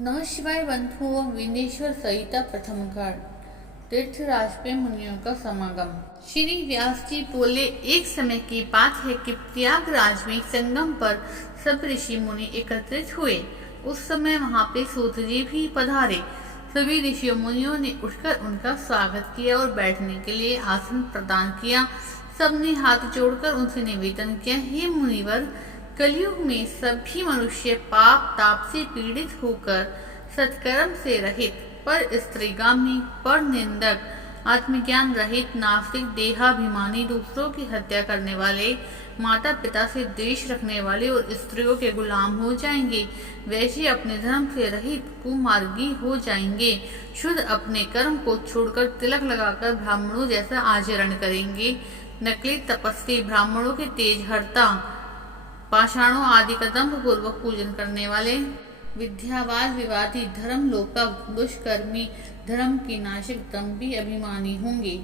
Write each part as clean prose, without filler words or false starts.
नमः शिवाय बंधुओं। विंध्येश्वर संहिता प्रथम खंड। तीर्थराज पे मुनियों का समागम। श्री व्यास जी बोले, एक समय की बात है कि प्रयागराज में संगम पर सब ऋषि मुनि एकत्रित हुए। उस समय वहाँ पे सूत जी भी पधारे। सभी ऋषि मुनियों ने उठकर उनका स्वागत किया और बैठने के लिए आसन प्रदान किया। सबने हाथ जोड़कर उनसे निवेदन किया, हे मुनिवर, कलयुग में सभी मनुष्य पाप ताप से पीड़ित होकर सत्कर्म से रहित, पर स्त्रीगामी, पर निंदक, आत्मज्ञान रहित, नास्तिक, देहाभिमानी, दूसरों की हत्या करने वाले, माता पिता से द्वेष रखने वाले और स्त्रियों के गुलाम हो जाएंगे। वैसे अपने धर्म से रहित कुमार्गी हो जाएंगे। शुद्ध अपने कर्म को छोड़कर तिलक लगाकर ब्राह्मणों जैसा आचरण करेंगे। नकली तपस्वी, ब्राह्मणों के तेज हरता, पाषाणों आदि का दंभ पूर्वक पूजन करने वाले, विद्यावाद विवादी, धर्म लोपक, दुष्कर्मी, धर्म की नाशक, दंभी, अभिमानी होंगे।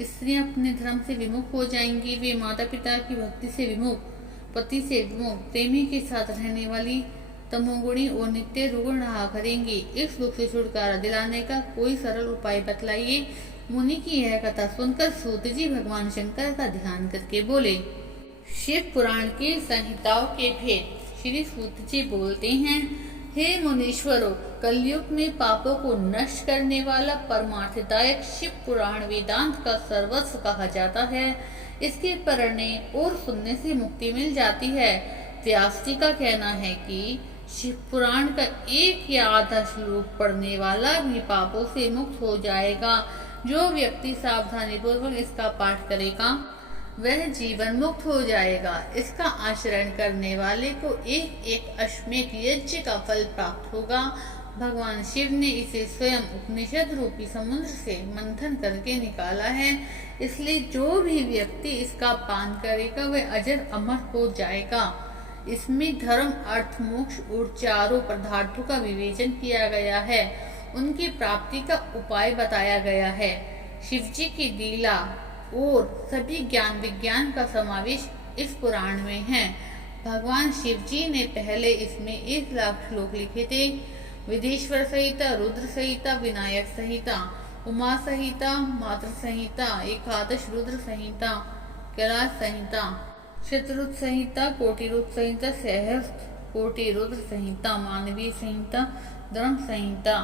स्त्रियां अपने धर्म से विमुख हो जाएंगी। वे माता पिता की भक्ति से विमुख, पति से विमुख, प्रेमी के साथ रहने वाली, तमोगुणी और नित्य रुगण रहा करेंगी। इस दुख से छुटकारा दिलाने का कोई सरल उपाय बतलाइए। मुनि की यह कथा सुनकर सूत जी भगवान शंकर का ध्यान करके बोले। शिव पुराण की संहिताओं के भेद। श्री सूत जी बोलते हैं, हे मुनीश्वरों, कलयुग में पापों को नष्ट करने वाला परमार्थदायक शिव पुराण वेदांत का सर्वस्व कहा जाता है। इसके पढ़ने और सुनने से मुक्ति मिल जाती है। व्यास जी का कहना है कि शिव पुराण का एक या आधा श्लोक पढ़ने वाला भी पापों से मुक्त हो जाएगा। जो व्यक्ति सावधानी पूर्वक इसका पाठ करेगा वह जीवन मुक्त हो जाएगा। इसका आचरण करने वाले को एक एक अश्वमेध यज्ञ का फल प्राप्त होगा। भगवान शिव ने इसे स्वयं उपनिषद रूपी समुद्र से मंथन करके निकाला है। इसलिए जो भी व्यक्ति इसका पान करेगा वह अजर अमर हो जाएगा। इसमें धर्म, अर्थ, मोक्ष और चारों पदार्थों का विवेचन किया गया है। उनकी प्राप्ति का उपाय बताया गया है। शिव जी की लीला और सभी ज्ञान विज्ञान का समावेश इस पुराण में है। भगवान शिव जी ने पहले इसमें 1 लाख श्लोक लिखे थे। विदेश्वर संहिता, रुद्र संहिता, विनायक संहिता, उमा संहिता, मातृ संहिता, एकादश रुद्र संहिता, कैलाश संहिता, शतरुद्र संहिता, कोटिरुद्र संहिता, सहस्त्र कोटि रुद्र संहिता, मानवीय संहिता, धर्म संहिता।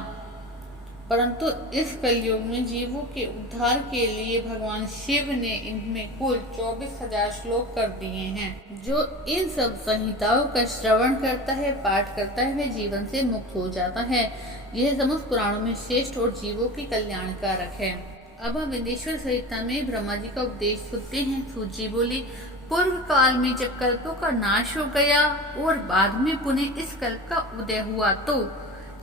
परंतु इस कलयुग में जीवों के उद्धार के लिए भगवान शिव ने इनमें कुल 24,000 श्लोक कर दिए हैं। जो इन सब संहिताओं का श्रवण करता है, पाठ करता है, वह जीवन से मुक्त हो जाता है। यह समस्त पुराणों में श्रेष्ठ और जीवों के कल्याणकारक है। अब हम विंध्येश्वर संहिता में ब्रह्मा जी का उपदेश सुनते हैं। सूत जी बोली, पूर्व काल में जब कल्पों का नाश हो गया और बाद में पुनः इस कल्प का उदय हुआ तो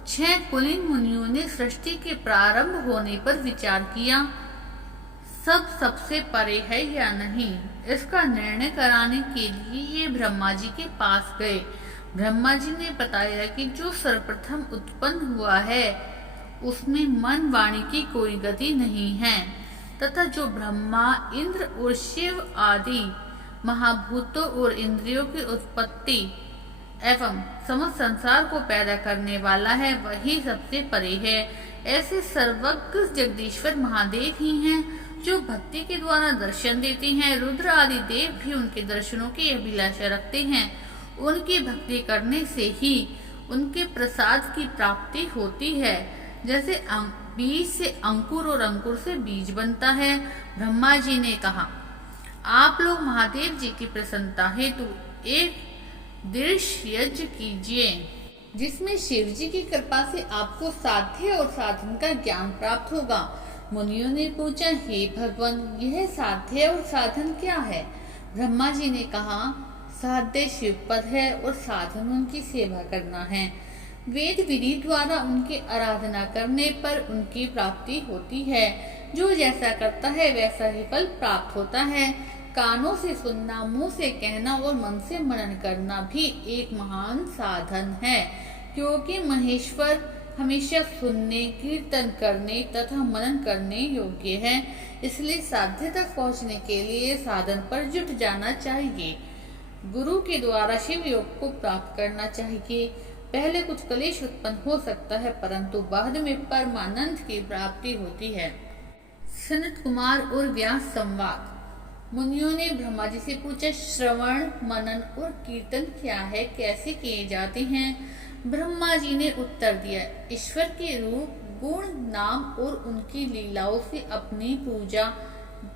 6 कुलीन मुनियों ने सृष्टि के प्रारंभ होने पर विचार किया। सब सबसे परे है या नहीं, इसका निर्णय कराने के लिए ये ब्रह्मा जी के पास गए। ब्रह्मा जी ने बताया कि जो सर्वप्रथम उत्पन्न हुआ है उसमें मन वाणी की कोई गति नहीं है, तथा जो ब्रह्मा, इंद्र और शिव आदि महाभूतों और इंद्रियों की उत्पत्ति एवं समस्त संसार को पैदा करने वाला है, वही सबसे परे है। ऐसे सर्वज्ञ जगदीश्वर महादेव ही हैं जो भक्ति के द्वारा दर्शन देते हैं। रुद्र आदि देव भी उनके दर्शनों की अभिलाषा रखते हैं। उनकी भक्ति करने से ही उनके प्रसाद की प्राप्ति होती है। जैसे बीज से अंकुर और अंकुर से बीज बनता है। ब्रह्मा जी ने कहा, आप लोग महादेव जी की प्रसन्नता हेतु एक दृश्य यज्ञ कीजिए, जिसमें शिव जी की कृपा से आपको साध्य और साधन का ज्ञान प्राप्त होगा। मुनियों ने पूछा, हे भगवान, यह साध्य और साधन क्या है? ब्रह्मा जी ने कहा, साध्य शिव पद है और साधन उनकी सेवा करना है। वेद विधि द्वारा उनकी आराधना करने पर उनकी प्राप्ति होती है। जो जैसा करता है वैसा ही फल प्राप्त होता है। कानों से सुनना, मुंह से कहना और मन से मनन करना भी एक महान साधन है, क्योंकि महेश्वर हमेशा सुनने, कीर्तन करने तथा मनन करने योग्य है। इसलिए साध्य तक पहुंचने के लिए साधन पर जुट जाना चाहिए। गुरु के द्वारा शिव योग को प्राप्त करना चाहिए। पहले कुछ कलेश उत्पन्न हो सकता है, परंतु बाद में परमानंद की प्राप्ति होती है। सनत कुमार और व्यास संवाद। मुनियों ने ब्रह्मा जी से पूछा, श्रवण, मनन और कीर्तन क्या है, कैसे किए जाते हैं? ब्रह्मा जी ने उत्तर दिया, ईश्वर के रूप, गुण, नाम और उनकी लीलाओं से अपनी पूजा,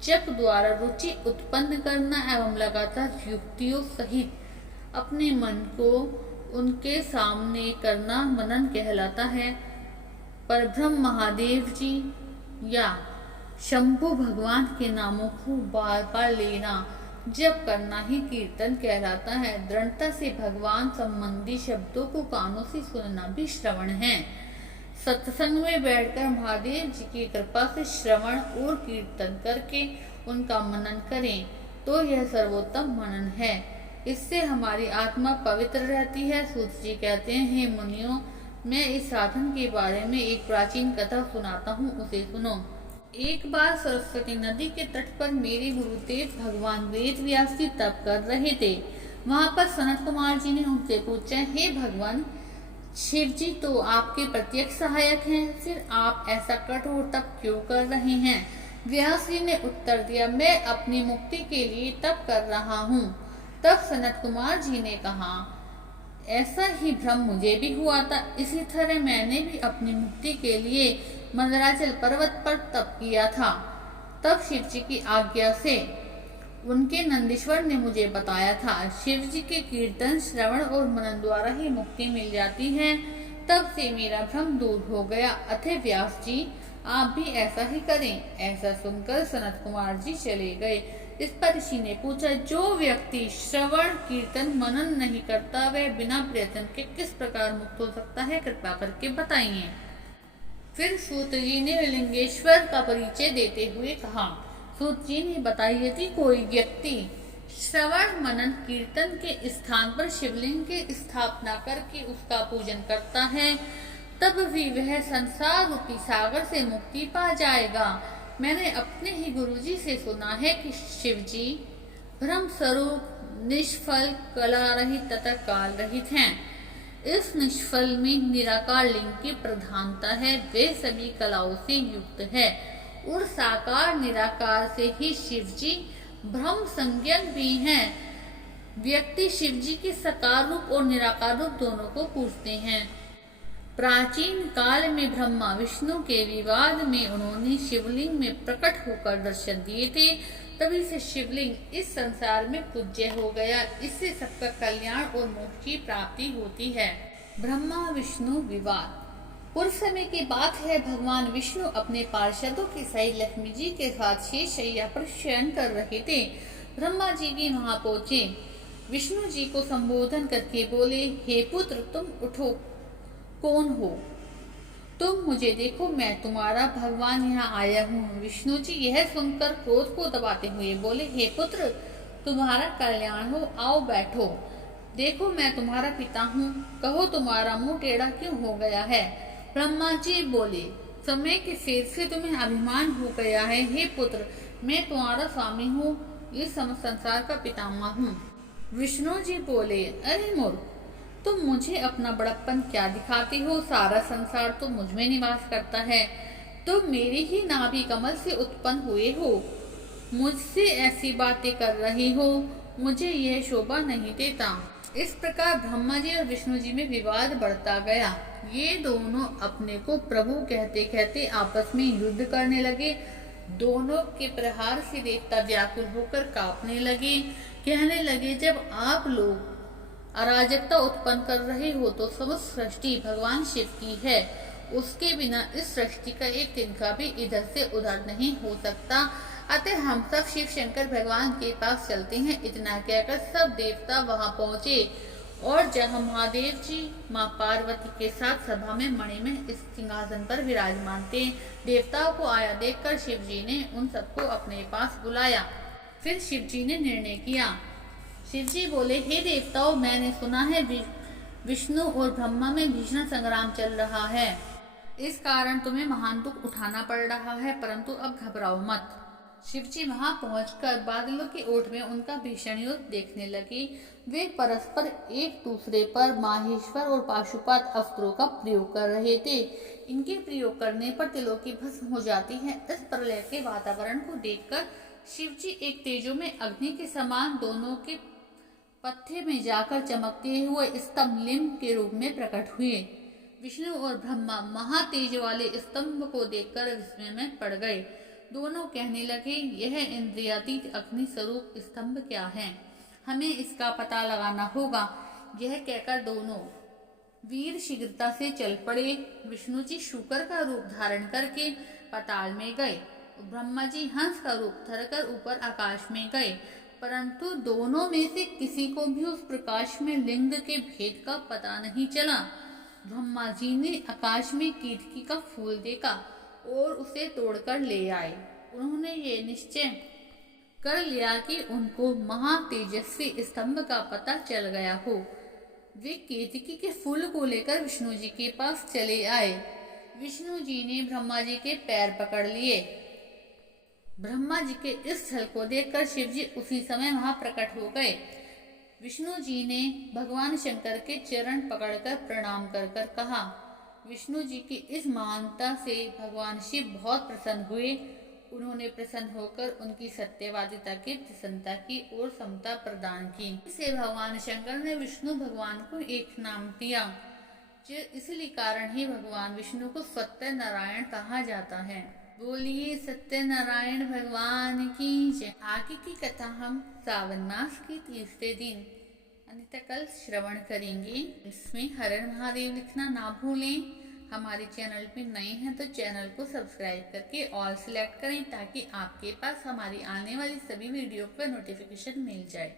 जप द्वारा रुचि उत्पन्न करना एवं लगातार युक्तियों सहित अपने मन को उनके सामने करना मनन कहलाता है। परब्रह्म महादेव जी या शंभु भगवान के नामों को बार बार लेना, जप करना ही कीर्तन कहलाता है। दृढ़ता से भगवान संबंधी शब्दों को कानों से सुनना भी श्रवण है। सत्संग में बैठकर महादेव जी की कृपा से श्रवण और कीर्तन करके उनका मनन करें तो यह सर्वोत्तम मनन है। इससे हमारी आत्मा पवित्र रहती है। सूत जी कहते हैं, हे मुनियों, मैं इस साधन के बारे में एक प्राचीन कथा सुनाता हूँ, उसे सुनो। एक बार सरस्वती नदी के तट पर मेरे गुरुदेव भगवान वेद व्यास जी तप कर रहे थे। वहां पर सनत कुमार जी ने उनसे पूछा, हे भगवान, शिव जी तो आपके प्रत्यक्ष सहायक हैं, फिर आप ऐसा कठोर तप क्यों कर रहे हैं? व्यास जी ने उत्तर दिया, मैं अपनी मुक्ति के लिए तप कर रहा हूँ। तब सनत कुमार जी ने कहा, ऐसा ही भ्रम मुझे भी हुआ था। इसी तरह मैंने भी अपनी मुक्ति के लिए मंदराचल पर्वत पर तप किया था। तब शिव जी की आज्ञा से उनके नंदीश्वर ने मुझे बताया था, शिव जी के कीर्तन, श्रवण और मनन द्वारा ही मुक्ति मिल जाती है। तब से मेरा भ्रम दूर हो गया। अतः व्यास जी, आप भी ऐसा ही करें। ऐसा सुनकर सनत कुमार जी चले गए। इस पर ऋषि ने पूछा, जो व्यक्ति श्रवण, कीर्तन, मनन नहीं करता, वह बिना प्रयत्न के किस प्रकार मुक्त हो सकता है? कृपा करके बताइए। फिर सूत जी ने लिंगेश्वर का परिचय देते हुए कहा। सूत जी ने बताया, यदि कोई व्यक्ति श्रवण, मनन, कीर्तन के स्थान पर शिवलिंग की स्थापना करके उसका पूजन करता है, तब भी वह संसार रूपी सागर से मुक्ति पा जाएगा। मैंने अपने ही गुरुजी से सुना है कि शिव जी ब्रह्म स्वरूप, निष्फल, कला रहित तथा काल रहित हैं। इस निष्फल में निराकार लिंग की प्रधानता है। वे सभी कलाओं से युक्त है और साकार निराकार से ही शिव जी ब्रह्म संज्ञक भी हैं। व्यक्ति शिव जी के साकार रूप और निराकार रूप दोनों को पूजते हैं। प्राचीन काल में ब्रह्मा विष्णु के विवाद में उन्होंने शिवलिंग में प्रकट होकर दर्शन दिए थे, तभी से शिवलिंग इस संसार में पूज्य हो गया। इससे सबका कल्याण और मोक्ष की प्राप्ति होती है। ब्रह्मा विष्णु विवाद। पूर्व समय की बात है, भगवान विष्णु अपने पार्षदों के सहित लक्ष्मी जी के साथ शेष शैया पर शयन कर रहे थे। ब्रह्मा जी भी वहां पहुंचे। विष्णु जी को संबोधन करके बोले, हे पुत्र, तुम उठो, कौन हो तुम? मुझे देखो, मैं तुम्हारा भगवान यहाँ आया हूँ। विष्णु जी यह सुनकर क्रोध को दबाते हुए बोले, हे पुत्र, तुम्हारा कल्याण हो, आओ बैठो। देखो, मैं तुम्हारा पिता हूँ, कहो तुम्हारा मुंह टेढ़ा क्यों हो गया है? ब्रह्मा जी बोले, समय के फेर से तुम्हें अभिमान हो गया है। हे पुत्र, मैं तुम्हारा स्वामी हूँ, इस समस्त संसार का पितामह हूँ। विष्णु जी बोले, अरे मूर्ख, तुम मुझे अपना बड़प्पन क्या दिखाते हो? सारा संसार तो मुझ में निवास करता है। तुम मेरी ही नाभि कमल से उत्पन्न हुए हो, मुझसे ऐसी बातें कर रही हो, मुझे यह शोभा नहीं देता। इस प्रकार ब्रह्मा जी और विष्णु जी में विवाद बढ़ता गया। ये दोनों अपने को प्रभु कहते कहते आपस में युद्ध करने लगे। दोनों के प्रहार से देवता व्याकुल होकर कांपने लगे। कहने लगे, जब आप लोग अराजकता उत्पन्न कर रहे हो तो समस्त सृष्टि भगवान शिव की है। उसके बिना इस सृष्टि का एक तिनका भी इधर से उधर नहीं हो सकता। अतः हम सब शिव शंकर भगवान के पास चलते हैं। इतना कहकर सब देवता वहां पहुंचे और जहाँ महादेव जी माँ पार्वती के साथ सभा में मणि में इस सिंहासन पर विराजमान थे। देवताओं को आया देखकर शिव जी ने उन सबको अपने पास बुलाया। फिर शिव जी ने निर्णय किया। शिव जी बोले, हे देवताओं, मैंने सुना है विष्णु और ब्रह्मा में भीषण संग्राम चल रहा है। इस कारण तुम्हें महान दुख उठाना पड़ रहा है, परंतु अब घबराओ मत। शिवजी वहां पहुंचकर बादलों की ओट में उनका भीषण युद्ध देखने लगे। वे परस्पर एक दूसरे पर माहेश्वर और पाशुपत अस्त्रों का प्रयोग कर रहे थे। इनके प्रयोग करने पर तिलों की भस्म हो जाती है। इस प्रलय के वातावरण को देखकर शिवजी एक तेजो में अग्नि के समान दोनों के पत्थे में जाकर चमकते हुए स्तंभ लिंब के रूप में प्रकट हुए। विष्णु और ब्रह्मा महातेज वाले स्तंभ को देखकर विस्मय में पड़ गए। दोनों कहने लगे, यह इंद्रियातीत अग्नि स्वरूप स्तंभ क्या है, हमें इसका पता लगाना होगा। यह कहकर दोनों वीर शीघ्रता से चल पड़े। विष्णु जी शूकर का रूप धारण करके पाताल में गए। ब्रह्मा जी हंस का रूप धरकर ऊपर आकाश में गए, परंतु दोनों में से किसी को भी उस प्रकाश में लिंग के भेद का पता नहीं चला। ब्रह्मा जी ने आकाश में केतकी का फूल देखा और उसे तोड़कर ले आए। उन्होंने ये निश्चय कर लिया कि उनको महातेजस्वी स्तंभ का पता चल गया हो। वे केतकी के फूल को लेकर विष्णु जी के पास चले आए। विष्णु जी ने ब्रह्मा जी के पैर पकड़ लिए। ब्रह्मा जी के इस छल को देखकर शिव जी उसी समय वहां प्रकट हो गए। विष्णु जी ने भगवान शंकर के चरण पकड़कर प्रणाम कर कर कहा। विष्णु जी की इस महानता से भगवान शिव बहुत प्रसन्न हुए। उन्होंने प्रसन्न होकर उनकी सत्यवादिता की प्रसन्नता की और समता प्रदान की। इसे भगवान शंकर ने विष्णु भगवान को एक नाम दिया। इसलिए कारण ही भगवान विष्णु को सत्य नारायण कहा जाता है। बोलिए सत्यनारायण भगवान की जय। आगे की कथा हम सावन मास के तीसरे दिन अनिता कल श्रवण करेंगे। इसमें हर हर महादेव लिखना ना भूलें। हमारे चैनल पे नए हैं तो चैनल को सब्सक्राइब करके ऑल सेलेक्ट करें ताकि आपके पास हमारी आने वाली सभी वीडियो पर नोटिफिकेशन मिल जाए।